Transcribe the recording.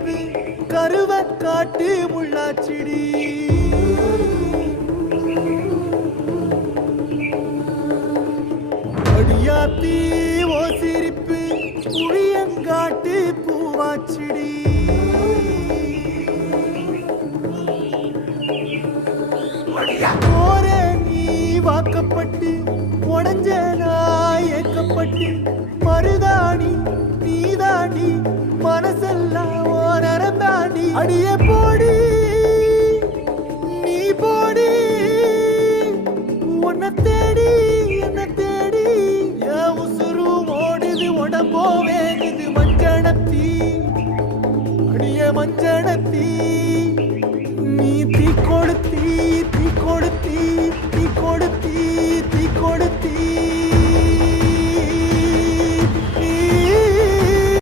கருப்பு கருவ காட்டு முள்ளாச்சிடி அடியாத்தி ஓ சிரிப்பு புளியங்காட்டு பூவாச்சிடி போற நீ வாக்கப்பட்டு உடஞ்ச நாய் ஏக்கப்பட்டு மருதாணி நீதாண்டி மனசெல்லாம் ஓரம் தாண்டி அடிய போடி நீ போடி உன்னை தேடி என்ன தேடி என் உசுரு ஓடுது உடம்போ வேகுது மஞ்சனத்தி அடிய மஞ்சனத்தி